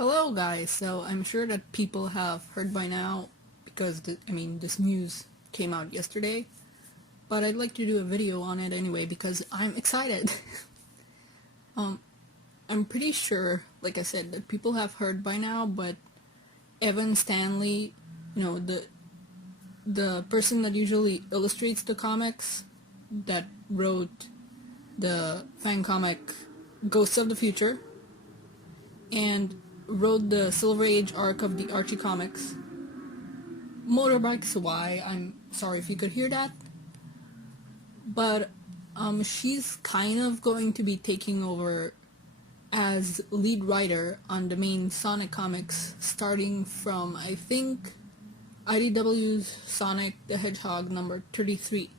Hello guys, so I'm sure that people have heard by now because this news came out yesterday, but I'd like to do a video on it anyway because I'm excited. um, I'm pretty sure, like I said, that people have heard by now, but Evan Stanley, the person that usually illustrates the comics, that wrote the fan comic Ghosts of the Future, and wrote the Silver Age arc of the Archie comics. Motorbikes, why? I'm sorry if you could hear that. But she's kind of going to be taking over as lead writer on the main Sonic comics starting from, I think, IDW's Sonic the Hedgehog number 33.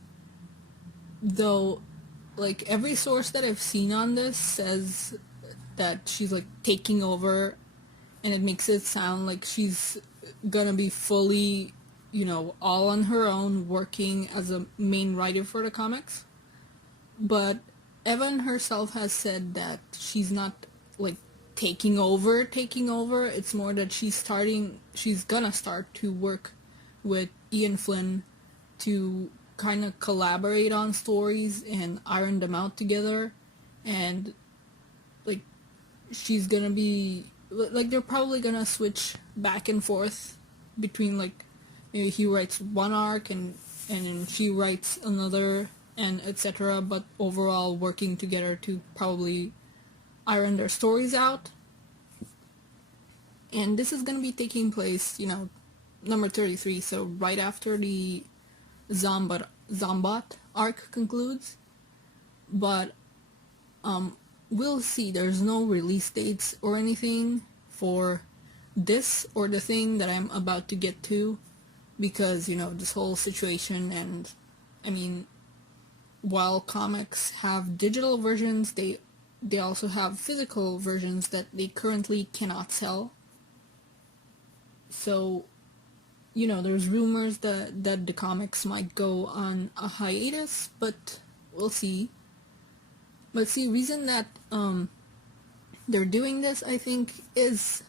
Though, like, every source that I've seen on this says that she's, like, taking over, and it makes it sound like she's gonna be fully, all on her own, working as a main writer for the comics. But Evan herself has said that she's not, like, taking over. It's more that she's gonna start to work with Ian Flynn to kind of collaborate on stories and iron them out together. And, like, she's gonna be, like, they're probably gonna switch back and forth between, like, maybe he writes one arc and then she writes another, and etc., but overall working together to probably iron their stories out. And this is gonna be taking place, number 33, so right after the Zombot arc concludes. But we'll see. There's no release dates or anything for this or the thing that I'm about to get to, because, this whole situation. And while comics have digital versions, they also have physical versions that they currently cannot sell. So, there's rumors that the comics might go on a hiatus, but we'll see. But see, reason that they're doing this, I think, is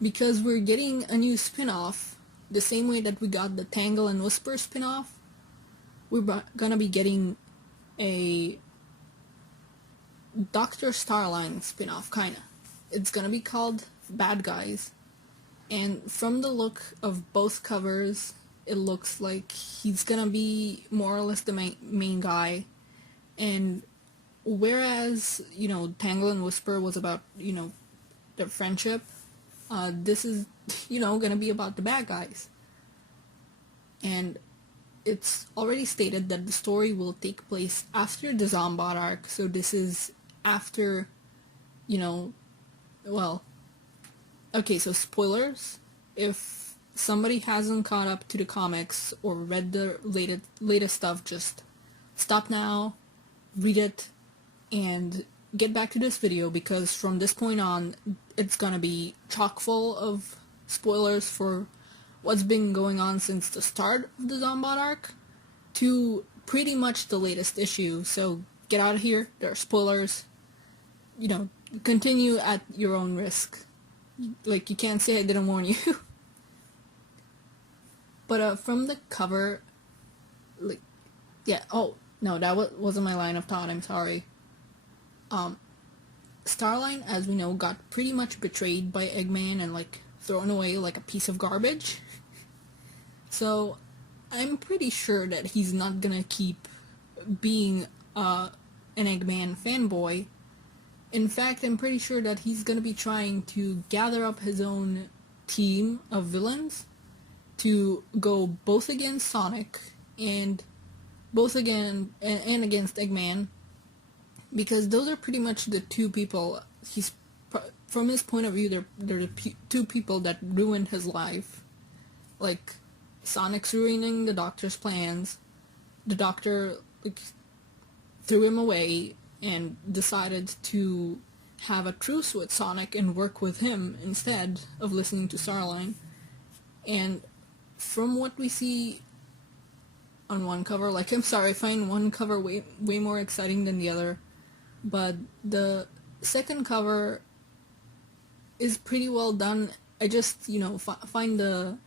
because we're getting a new spin-off, the same way that we got the Tangle and Whisper spin-off. We're gonna be getting a Dr. Starline spin-off, kinda. It's gonna be called Bad Guys, and from the look of both covers, it looks like he's gonna be more or less the main guy. And whereas, Tangle and Whisper was about, their friendship, this is, gonna be about the bad guys. And it's already stated that the story will take place after the Zombot arc, so this is after, okay, so spoilers. If somebody hasn't caught up to the comics or read the latest stuff, just stop now, read it, and get back to this video, because from this point on, it's gonna be chock full of spoilers for what's been going on since the start of the Zombot arc to pretty much the latest issue. So get out of here, there are spoilers. Continue at your own risk. Like, you can't say I didn't warn you. But from the cover, like, yeah, oh, no, that wasn't my line of thought, I'm sorry. Starline, as we know, got pretty much betrayed by Eggman and, like, thrown away like a piece of garbage. So I'm pretty sure that he's not gonna keep being an Eggman fanboy. In fact, I'm pretty sure that he's gonna be trying to gather up his own team of villains to go both against Sonic and against Eggman, because those are pretty much the two people from his point of view, they're the two people that ruined his life. Like, Sonic's ruining the Doctor's plans. The Doctor, like, threw him away and decided to have a truce with Sonic and work with him instead of listening to Starline. And from what we see on one cover, like, I'm sorry, I find one cover way more exciting than the other, but the second cover is pretty well done. I just, find the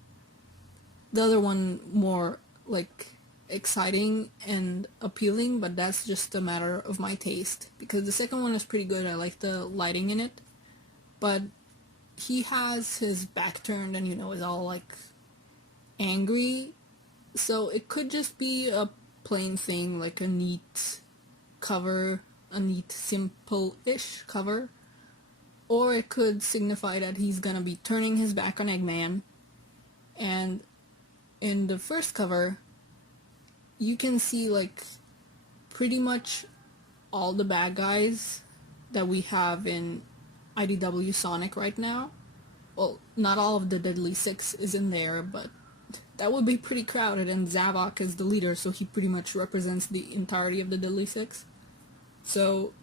other one more, like, exciting and appealing, but that's just a matter of my taste. Because the second one is pretty good. I like the lighting in it. But he has his back turned and, is all, like, angry. So it could just be a plain thing, like a neat cover, a neat, simple-ish cover. Or it could signify that he's gonna be turning his back on Eggman. And in the first cover, you can see, like, pretty much all the bad guys that we have in IDW Sonic right now. Well, not all of the Deadly Six is in there, but that would be pretty crowded, and Zavok is the leader, so he pretty much represents the entirety of the Deadly Six. So,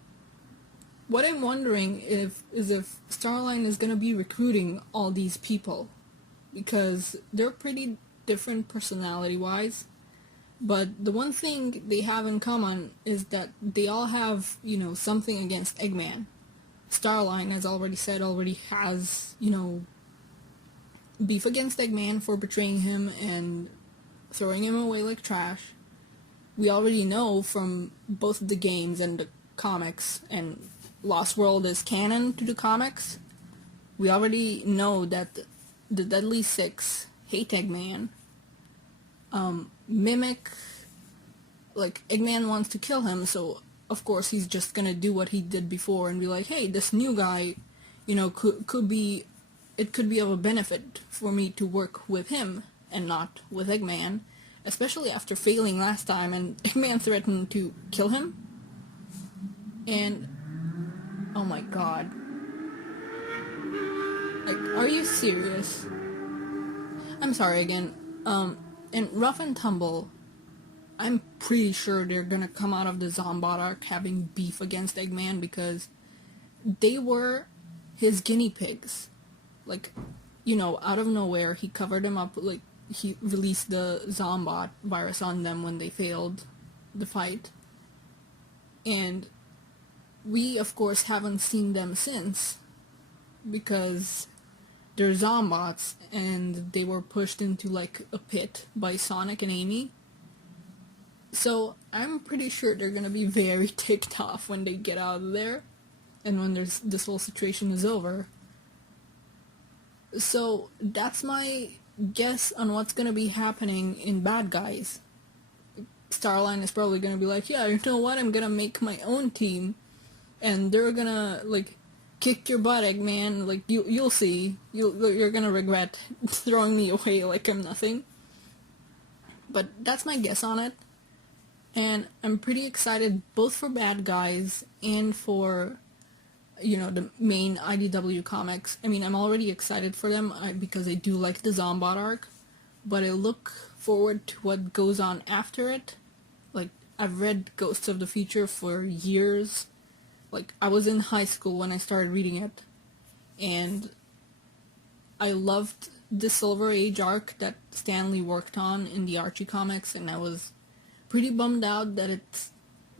what I'm wondering is if Starline is going to be recruiting all these people, because they're pretty different personality-wise, but the one thing they have in common is that they all have, something against Eggman. Starline, as already said, already has, beef against Eggman for betraying him and throwing him away like trash. We already know from both the games and the comics, and Lost World is canon to the comics, we already know that the Deadly Six hate Eggman. Mimic, like, Eggman wants to kill him, so of course he's just gonna do what he did before and be like, hey, this new guy, could be of a benefit for me to work with him and not with Eggman, especially after failing last time and Eggman threatened to kill him. And oh my god, like, are you serious? I'm sorry again. In Rough and Tumble, I'm pretty sure they're gonna come out of the Zombot arc having beef against Eggman because they were his guinea pigs. Like, out of nowhere, he covered them up, like, he released the Zombot virus on them when they failed the fight. And we, of course, haven't seen them since, because they're Zombots, and they were pushed into, like, a pit by Sonic and Amy. So, I'm pretty sure they're gonna be very ticked off when they get out of there, and when this whole situation is over. So, that's my guess on what's gonna be happening in Bad Guys. Starline is probably gonna be like, yeah, you know what, I'm gonna make my own team, and they're gonna, like, kick your butt, Eggman, like, you'll see, you're gonna regret throwing me away like I'm nothing. But that's my guess on it, and I'm pretty excited both for Bad Guys and for, the main IDW comics. I mean, I'm already excited for them because I do like the Zombot arc, but I look forward to what goes on after it. Like, I've read Ghosts of the Future for years. Like, I was in high school when I started reading it, and I loved the Silver Age arc that Stan Lee worked on in the Archie comics, and I was pretty bummed out that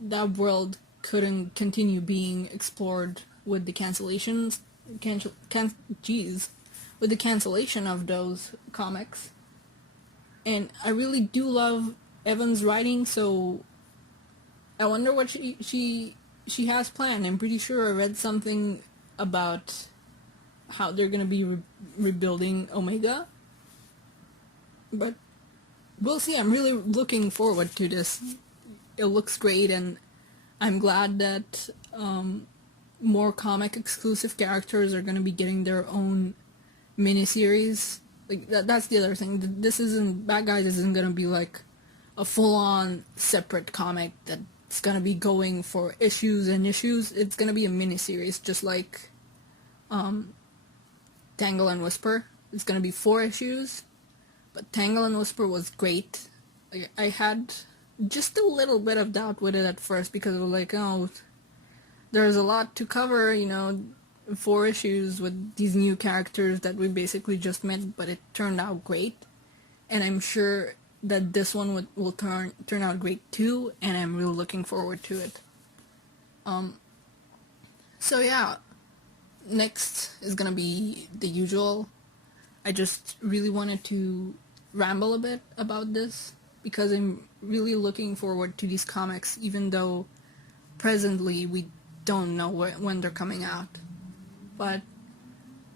that world couldn't continue being explored with the cancellations, with the cancellation of those comics. And I really do love Evan's writing, so I wonder what she has planned. I'm pretty sure I read something about how they're gonna be rebuilding Omega, but we'll see. I'm really looking forward to this. It looks great, and I'm glad that more comic exclusive characters are gonna be getting their own miniseries. Like, that's the other thing. Bad Guys isn't gonna be like a full-on separate comic that's gonna be going for issues and issues. It's gonna be a miniseries, just like Tangle and Whisper. It's gonna be 4 issues, but Tangle and Whisper was great. Like, I had just a little bit of doubt with it at first because I was like, oh, there's a lot to cover, 4 issues with these new characters that we basically just met, but it turned out great, and I'm sure that this one will turn out great too, and I'm really looking forward to it. So yeah, next is gonna be the usual. I just really wanted to ramble a bit about this because I'm really looking forward to these comics, even though presently we don't know when they're coming out. But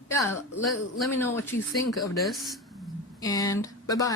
yeah, let me know what you think of this, and bye bye.